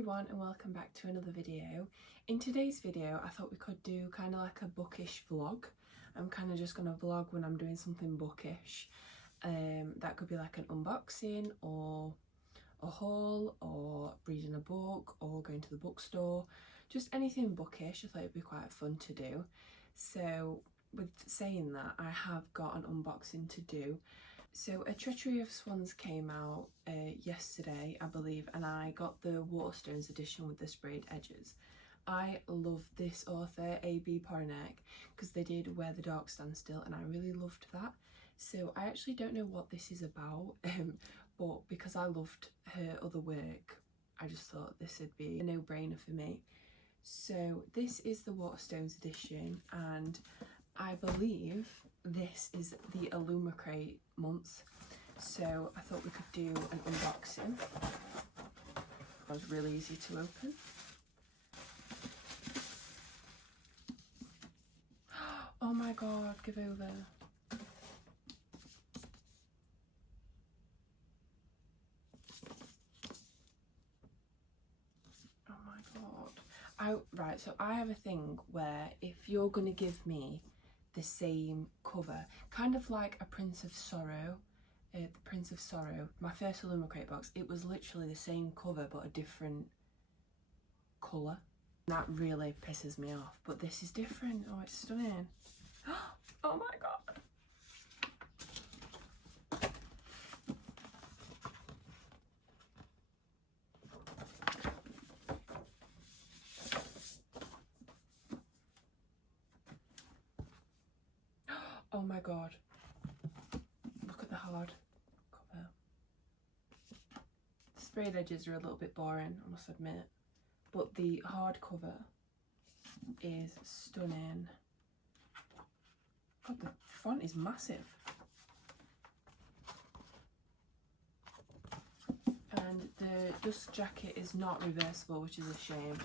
everyone and welcome back to another video. In today's video I thought we could do kind of like a bookish vlog. I'm kind of just going to vlog when I'm doing something bookish. That could be like an unboxing or a haul or reading a book or going to the bookstore. Just anything bookish. I thought it'd be quite fun to do. So with saying that, I have got an unboxing to do. So A Treachery of Swans came out yesterday, I believe, and I got the Waterstones edition with the sprayed edges. I love this author, A.B. Poranek, because they did Where the Dark Stand Still, and I really loved that. So I actually don't know what this is about, but because I loved her other work, I just thought this would be a no-brainer for me. So this is the Waterstones edition, and I believe this is the Illumicrate month, so I thought we could do an unboxing. It was really easy to open. Oh my god, give over. Oh my god. Right, so I have a thing where if you're gonna give me the same cover, kind of like a Prince of Sorrow, the Prince of Sorrow, my first Illumicrate box, it was literally the same cover but a different colour. That really pisses me off, but this is different. Oh, it's stunning. Oh my god. Oh my god, look at the hard cover. The sprayed edges are a little bit boring, I must admit, but the hard cover is stunning. God, the font is massive. And the dust jacket is not reversible, which is a shame,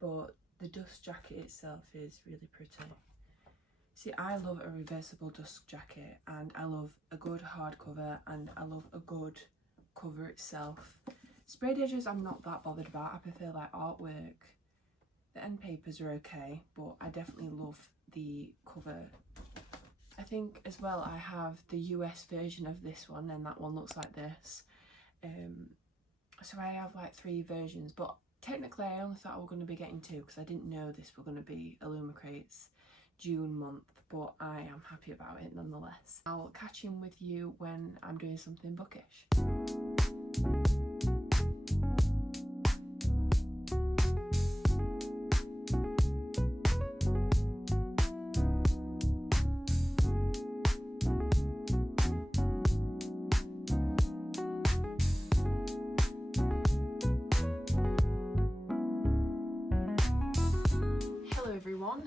but the dust jacket itself is really pretty. See, I love a reversible dust jacket, and I love a good hardcover, and I love a good cover itself. Sprayed edges I'm not that bothered about. I prefer like artwork. The end papers are okay, but I definitely love the cover. I think as well I have the US version of this one, and that one looks like this. So I have like 3 versions, but technically I only thought I was going to be getting 2 because I didn't know this were going to be Illumicrate's June month, but I am happy about it nonetheless. I'll catch in with you when I'm doing something bookish.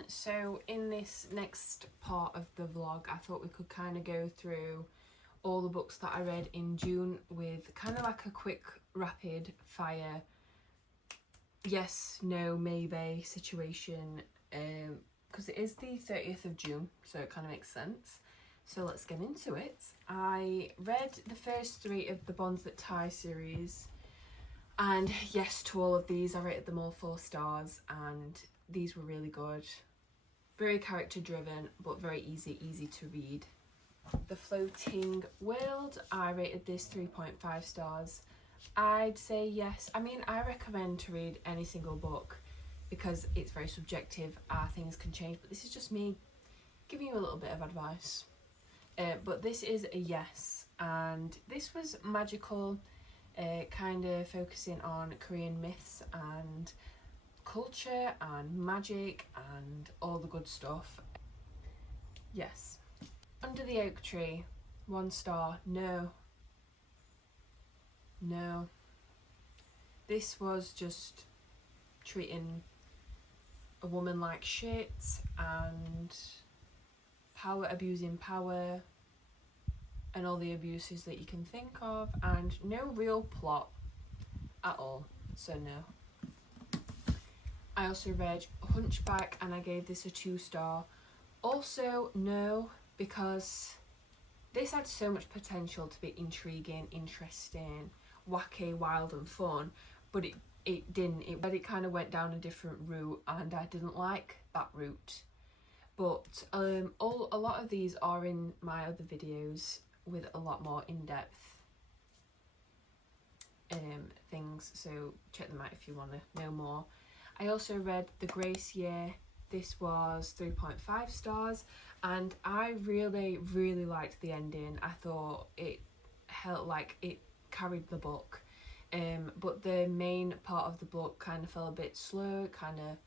So in this next part of the vlog, I thought we could kind of go through all the books that I read in June with kind of like a quick rapid fire yes, no, maybe situation, because it is the 30th of June, so it kind of makes sense. So let's get into it. I read the first 3 of the Bonds That Tie series, and yes to all of these. I rated them all 4 stars, and these were really good. Very character driven, but very easy to read. The Floating World, I rated this 3.5 stars. I'd say yes. I mean, I recommend to read any single book because it's very subjective. Things can change, but this is just me giving you a little bit of advice. But this is a yes, and this was magical, kind of focusing on Korean myths and culture and magic and all the good stuff. Yes. Under the Oak Tree, 1 star. No. This was just treating a woman like shit and abusing power and all the abuses that you can think of, and no real plot at all, so no. I also read Hunchback, and I gave this a 2 star. Also no, because this had so much potential to be intriguing, interesting, wacky, wild and fun, but it it didn't. It kind of went down a different route, and I didn't like that route. But a lot of these are in my other videos with a lot more in-depth things, so check them out if you want to know more. I also read The Grace Year. This was 3.5 stars, and I really liked the ending. I thought it carried the book, but the main part of the book kind of fell a bit slow, kind of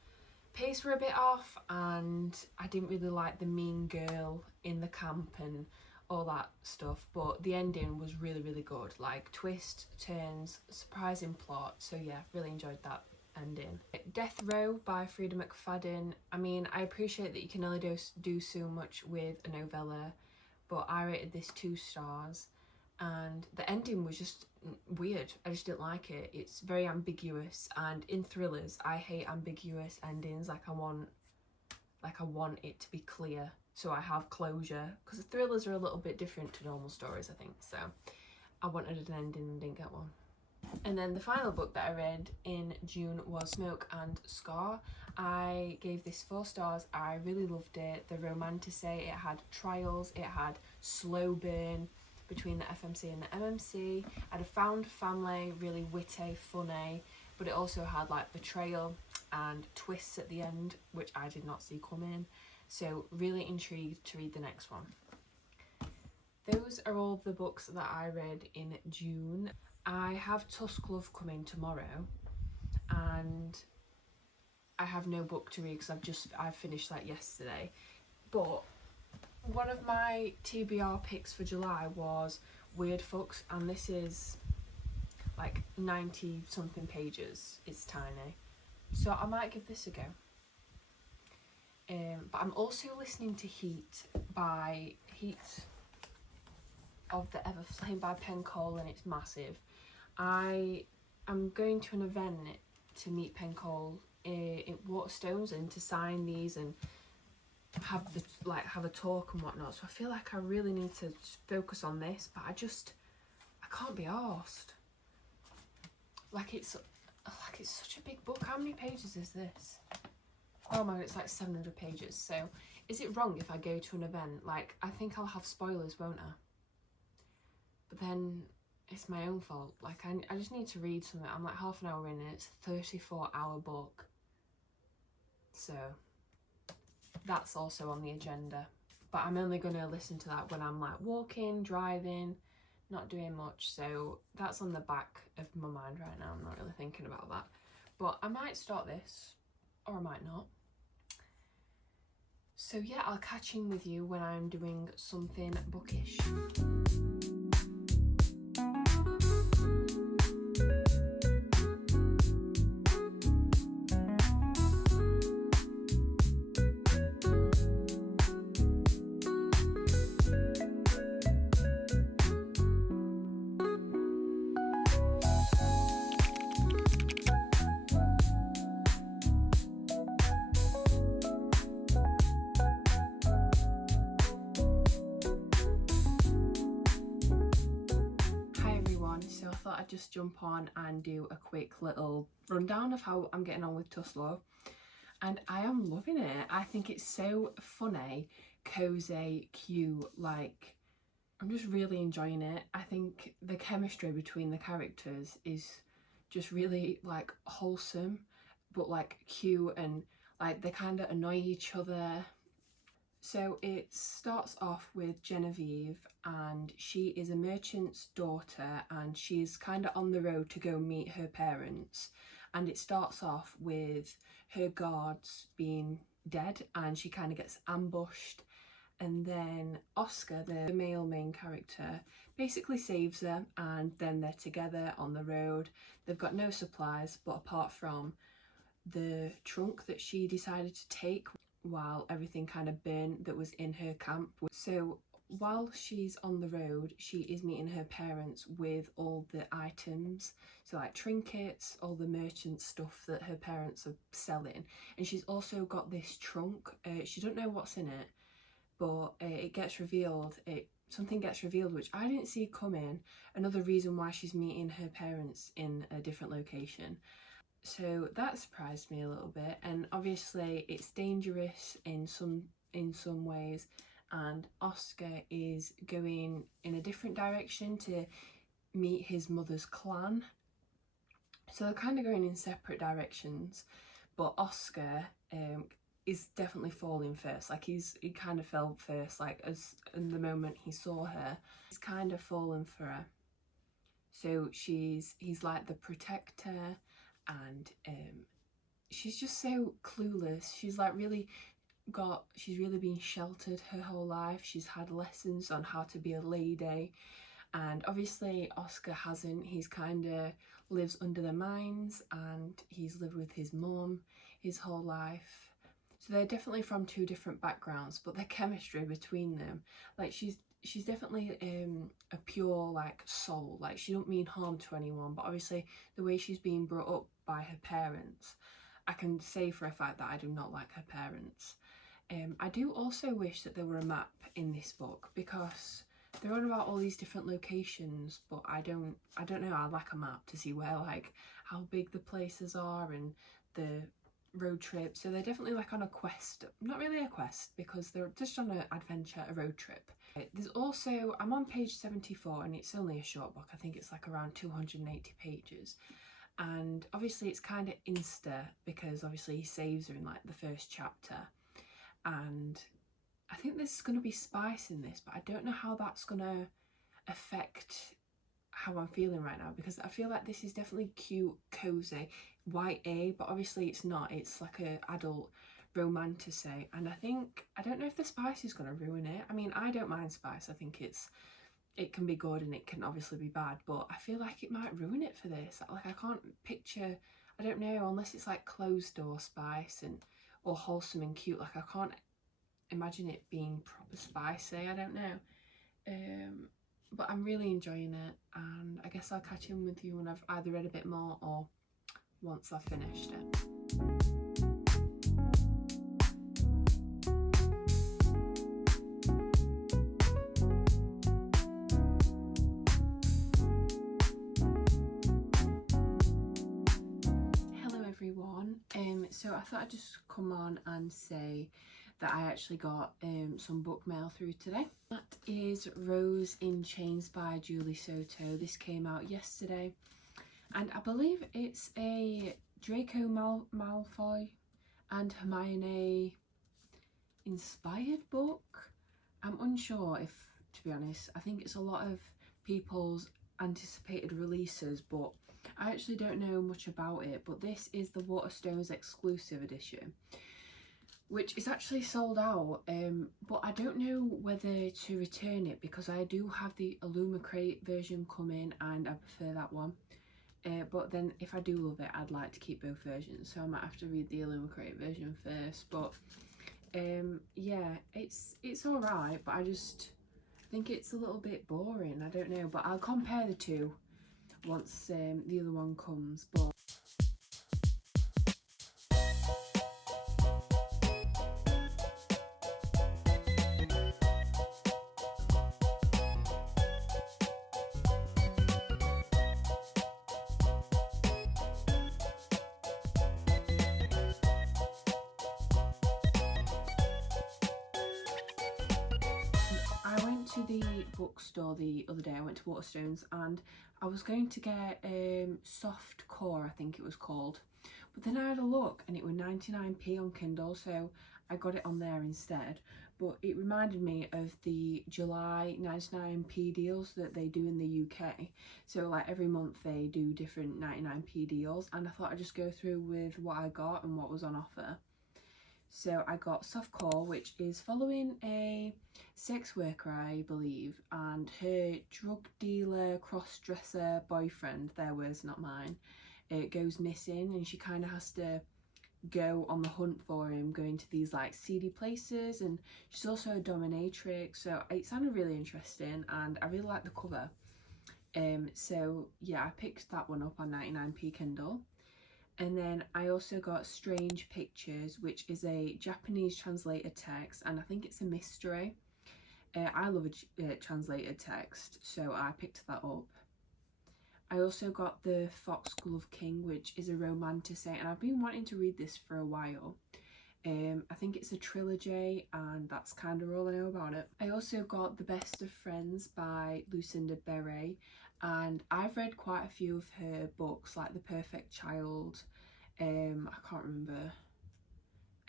pace were a bit off, and I didn't really like the mean girl in the camp and all that stuff. But the ending was really good, like twist, turns, surprising plot. So yeah, really enjoyed that ending. Death Row by Frida McFadden. I mean, I appreciate that you can only do so much with a novella, but I rated this 2 stars, and the ending was just weird. I just didn't like it. It's very ambiguous, and in thrillers I hate ambiguous endings. I want it to be clear, so I have closure, because thrillers are a little bit different to normal stories, I think. So I wanted an ending and didn't get one. And then the final book that I read in June was Smoke and Scar. I gave this 4 stars. I really loved it. The romantasy, it had trials, it had slow burn between the FMC and the MMC. It had a found family, really witty, funny, but it also had like betrayal and twists at the end, which I did not see coming. So really intrigued to read the next one. Those are all the books that I read in June. I have Tusk Love coming tomorrow, and I have no book to read because I finished that yesterday. But one of my TBR picks for July was Weird Fucks, and this is like 90 something pages. It's tiny, so I might give this a go. But I'm also listening to Heat of the Ever Flame by Penn Cole, and it's massive. I am going to an event to meet Penn Cole in Waterstones and to sign these and have a talk and whatnot. So I feel like I really need to focus on this, but I can't be arsed. It's such a big book. How many pages is this? Oh my god, it's like 700 pages. So is it wrong if I go to an event? Like, I think I'll have spoilers, won't I? But then it's my own fault. Like, I just need to read something. I'm like half an hour in and it's a 34-hour book. So that's also on the agenda. But I'm only going to listen to that when I'm like walking, driving, not doing much. So that's on the back of my mind right now. I'm not really thinking about that. But I might start this, or I might not. So yeah, I'll catch in with you when I'm doing something bookish. I'd just jump on and do a quick little rundown of how I'm getting on with Tusk Love, and I am loving it. I think it's so funny, cozy, cute. Like, I'm just really enjoying it. I think the chemistry between the characters is just really like wholesome, but like cute, and like they kind of annoy each other. So it starts off with Genevieve, and she is a merchant's daughter, and she's kind of on the road to go meet her parents. And it starts off with her guards being dead, and she kind of gets ambushed. And then Oscar, the male main character, basically saves her, and then they're together on the road. They've got no supplies, but apart from the trunk that she decided to take while everything kind of burned that was in her camp. So while she's on the road, she is meeting her parents with all the items, so like trinkets, all the merchant stuff that her parents are selling. And she's also got this trunk. She don't know what's in it, but it gets revealed. Something gets revealed which I didn't see coming. Another reason why she's meeting her parents in a different location. So that surprised me a little bit, and obviously it's dangerous in some ways, and Oscar is going in a different direction to meet his mother's clan. So they're kind of going in separate directions, but Oscar is definitely falling first. Like he kind of fell first, like as in the moment he saw her, he's kind of fallen for her. So he's like the protector, and she's just so clueless. She's really been sheltered her whole life. She's had lessons on how to be a lady, and obviously Oscar hasn't. He's kind of lives under the mines, and he's lived with his mum his whole life. So they're definitely from two different backgrounds, but the chemistry between them, like she's definitely a pure like soul. Like she don't mean harm to anyone, but obviously the way she's being brought up by her parents, I can say for a fact that I do not like her parents. I do also wish that there were a map in this book, because they're on about all these different locations, but I don't know, I'd like a map to see where, like how big the places are and the road trip. So they're definitely like on a quest, not really a quest because they're just on an adventure, a road trip. There's also, I'm on page 74 and it's only a short book. I think it's like around 280 pages, and obviously it's kind of insta because obviously he saves her in like the first chapter, and I think there's going to be spice in this, but I don't know how that's going to affect how I'm feeling right now, because I feel like this is definitely cute, cozy, YA, but obviously it's not. It's like a adult romantasy, and I don't know if the spice is going to ruin it. I mean, I don't mind spice. I think it can be good and it can obviously be bad, but I feel like it might ruin it for this. Like I can't picture, I don't know, unless it's like closed door spice or wholesome and cute. Like I can't imagine it being proper spicy. I don't know. But I'm really enjoying it, and I guess I'll catch in with you when I've either read a bit more or once I've finished it. Hello everyone. So I thought I'd just come on and say that I actually got some book mail through today. That is Rose in Chains by Julie Soto. This came out yesterday, and I believe it's a Draco Malfoy and Hermione inspired book. I'm unsure if, to be honest. I think it's a lot of people's anticipated releases, but I actually don't know much about it. But this is the Waterstones exclusive edition, which is actually sold out, but I don't know whether to return it because I do have the Illumicrate version coming and I prefer that one. But then if I do love it, I'd like to keep both versions, so I might have to read the Illumicrate version first. But yeah, it's alright, but I just think it's a little bit boring. I don't know, but I'll compare the two once the other one comes. But to the bookstore the other day. I went to Waterstones and I was going to get Soft Core, I think it was called, but then I had a look and it was 99p on Kindle, so I got it on there instead. But it reminded me of the July 99p deals that they do in the UK. So like every month they do different 99p deals, and I thought I'd just go through with what I got and what was on offer. So I got Softcore, which is following a sex worker, I believe, and her drug dealer, cross-dresser boyfriend, their words, not mine, goes missing, and she kind of has to go on the hunt for him, going to these like seedy places, and she's also a dominatrix. So it sounded really interesting and I really like the cover. So yeah, I picked that one up on 99p Kindle. And then I also got Strange Pictures, which is a Japanese translated text, and I think it's a mystery. I love a translated text, so I picked that up. I also got the Foxglove King, which is a romanticé, and I've been wanting to read this for a while. I think it's a trilogy, and that's kind of all I know about it. I also got The Best of Friends by Lucinda Beret, and I've read quite a few of her books, like The Perfect Child. I can't remember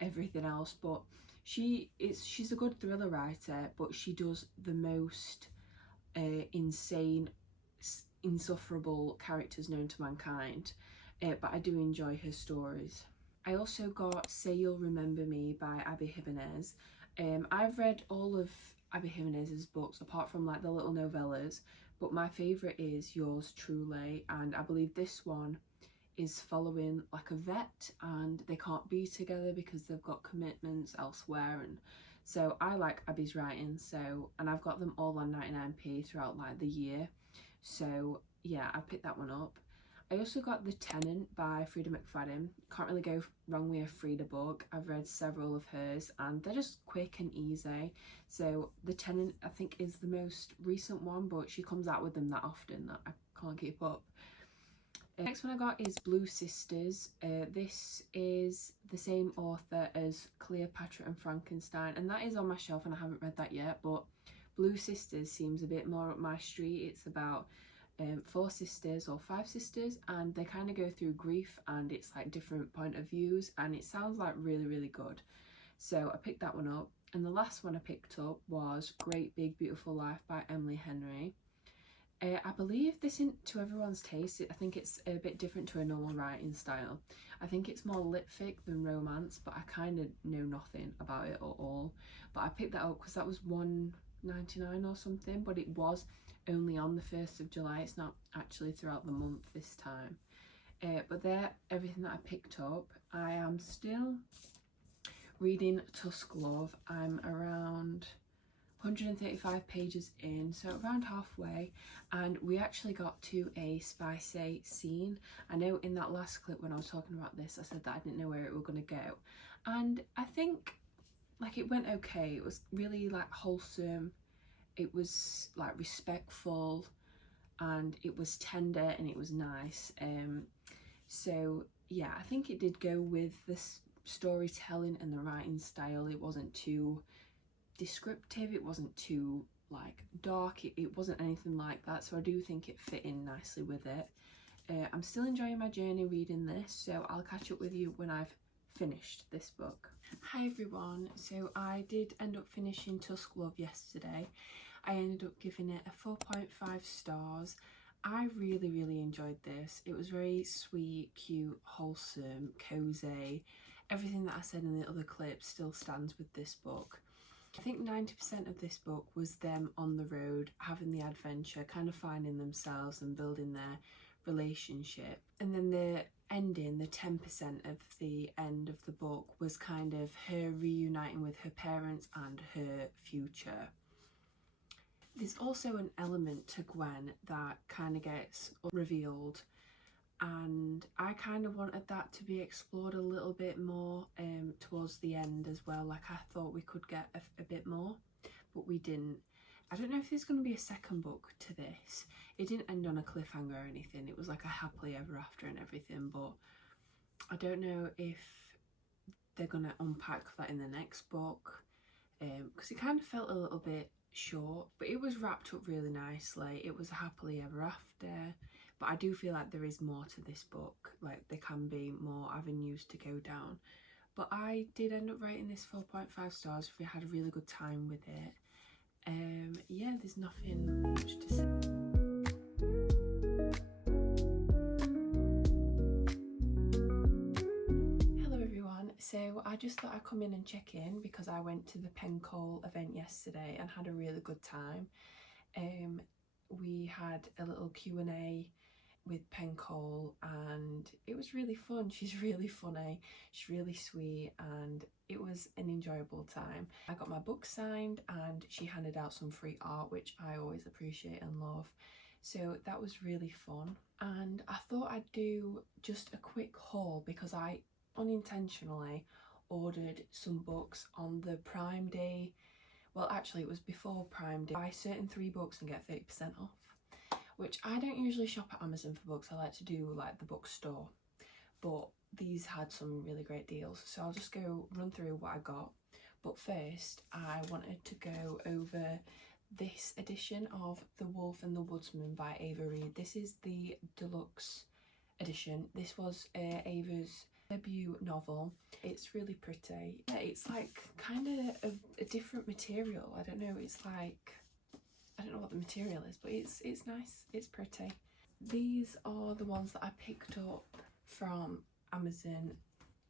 everything else, but she's a good thriller writer, but she does the most insane, insufferable characters known to mankind. But I do enjoy her stories. I also got Say You'll Remember Me by Abby Jimenez. I've read all of Abby Jimenez's books apart from like the little novellas, but my favourite is Yours Truly, and I believe this one is following like a vet and they can't be together because they've got commitments elsewhere, and so I like Abby's writing, so, and I've got them all on 99p throughout like the year, so yeah, I picked that one up. I also got The Tenant by Frida McFadden. Can't really go wrong with a Frida book. I've read several of hers and they're just quick and easy. So The Tenant I think is the most recent one, but she comes out with them that often that I can't keep up. Next one I got is Blue Sisters. This is the same author as Cleopatra and Frankenstein, and that is on my shelf and I haven't read that yet, but Blue Sisters seems a bit more up my street. It's about 4 sisters or 5 sisters, and they kind of go through grief, and it's like different point of views, and it sounds like really good. So I picked that one up. And the last one I picked up was Great Big Beautiful Life by Emily Henry. I believe this isn't to everyone's taste. I think it's a bit different to a normal writing style. I think it's more lit fic than romance, but I kind of know nothing about it at all. But I picked that up because that was $1.99 or something, but it was only on the 1st of July. It's not actually throughout the month this time. But they're everything that I picked up. I am still reading Tusk Love. I'm around 135 pages in, so around halfway, and we actually got to a spicy scene. I know in that last clip when I was talking about this I said that I didn't know where it was going to go, and I think like it went okay. It was really like wholesome, it was like respectful, and it was tender, and it was nice. So yeah, I think it did go with the storytelling and the writing style. It wasn't too descriptive, it wasn't too like dark, it wasn't anything like that, so I do think it fit in nicely with it. I'm still enjoying my journey reading this, so I'll catch up with you when I've finished this book. Hi everyone, so I did end up finishing Tusk Love yesterday. I ended up giving it a 4.5 stars. I really enjoyed this. It was very sweet, cute, wholesome, cozy. Everything that I said in the other clips still stands with this book. I think 90% of this book was them on the road, having the adventure, kind of finding themselves and building their relationship. And then the ending, the 10% of the end of the book, was kind of her reuniting with her parents and her future. There's also an element to Gwen that kind of gets revealed, and I kind of wanted that to be explored a little bit more towards the end as well. Like I thought we could get a bit more, but we didn't. I don't know if there's going to be a second book to this. It didn't end on a cliffhanger or anything. It was like a happily ever after and everything, but I don't know if they're going to unpack that in the next book, because it kind of felt a little bit short, but it was wrapped up really nicely. It was a happily ever after. But I do feel like there is more to this book, like there can be more avenues to go down. But I did end up rating this 4.5 stars. We had a really good time with it. Yeah, there's nothing much to say. Hello everyone, so I just thought I'd come in and check in because I went to the Penn Cole event yesterday and had a really good time. We had a little Q&A with Penn Cole and it was really fun. She's really funny, she's really sweet, and it was an enjoyable time. I got my book signed and she handed out some free art, which I always appreciate and love, so that was really fun. And I thought I'd do just a quick haul because I unintentionally ordered some books on the Prime Day. Well, actually it was before Prime Day. Buy certain 3 books and get 30% off. which I don't usually shop at Amazon for books. I like to do like the bookstore, but these had some really great deals, so I'll just go run through what I got. But first I wanted to go over this edition of The Wolf and the Woodsman by Ava Reid. This is the deluxe edition. This was Ava's debut novel. It's really pretty. It's like kind of a different material. I don't know, it's like, I don't know what the material is, but it's nice, it's pretty. These are the ones that I picked up from Amazon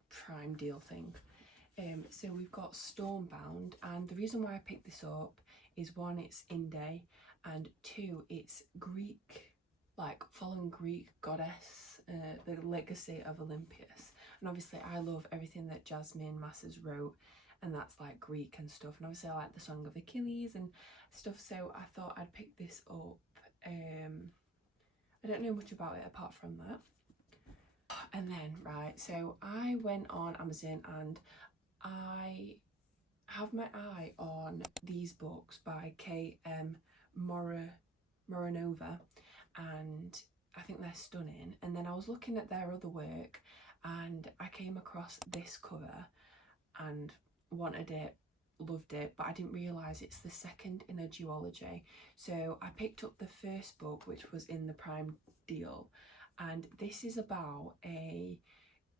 Prime deal thing. So we've got Stormbound, and the reason why I picked this up is one, it's indie, and two, it's Greek, like following Greek goddess, the legacy of Olympias. And obviously I love everything that Jasmine Masters wrote, and that's like Greek and stuff, and obviously I like the Song of Achilles and stuff, so I thought I'd pick this up. I don't know much about it apart from that. And then, right, so I went on Amazon and I have my eye on these books by K.M. Moranova, and I think they're stunning. And then I was looking at their other work and I came across this cover and wanted it, loved it, but I didn't realise it's the second in a duology. So I picked up the first book, which was in the Prime deal, and this is about a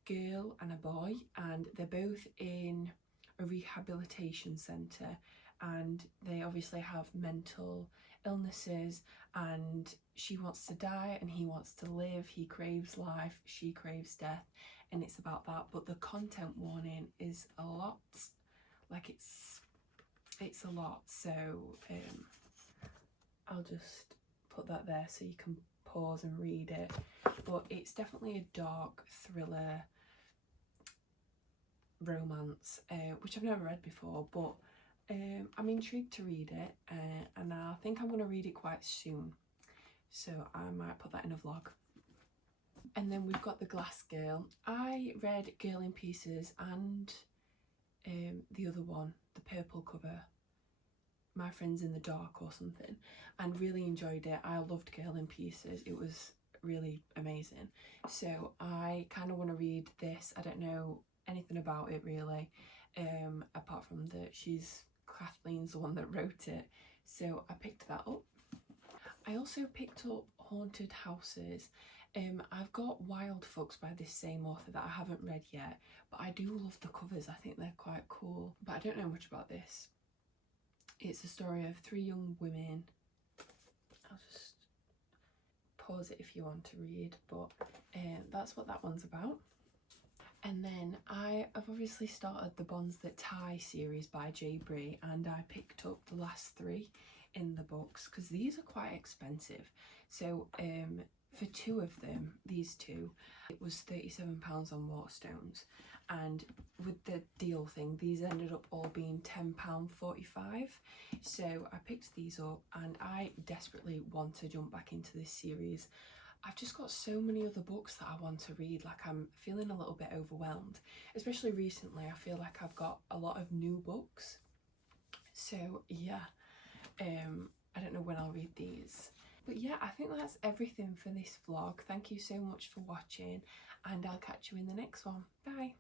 girl and a boy, and they're both in a rehabilitation centre, and they obviously have mental illnesses, and she wants to die and he wants to live. He craves life, she craves death, and it's about that. But the content warning is a lot, like it's a lot, so I'll just put that there so you can pause and read it. But it's definitely a dark thriller romance, which I've never read before, but I'm intrigued to read it, and I think I'm going to read it quite soon, so I might put that in a vlog. And then we've got The Glass Girl. I read Girl in Pieces and the other one, the purple cover, My Friends in the Dark or something, and really enjoyed it. I loved Girl in Pieces, it was really amazing, so I kind of want to read this. I don't know anything about it really, apart from that Kathleen's the one that wrote it, so I picked that up. I also picked up Haunted Houses. I've got Wild Fucks by this same author that I haven't read yet, but I do love the covers, I think they're quite cool, but I don't know much about this. It's a story of 3 young women. I'll just pause it if you want to read, but that's what that one's about. And then I have obviously started the Bonds That Tie series by J. Bree, and I picked up the last 3 in the books because these are quite expensive. So for 2 of them, these 2, it was £37 on Waterstones, and with the deal thing these ended up all being £10.45, so I picked these up, and I desperately want to jump back into this series. I've just got so many other books that I want to read, like I'm feeling a little bit overwhelmed, especially recently. I feel like I've got a lot of new books, so yeah, I don't know when I'll read these. But yeah, I think that's everything for this vlog. Thank you so much for watching, and I'll catch you in the next one. Bye.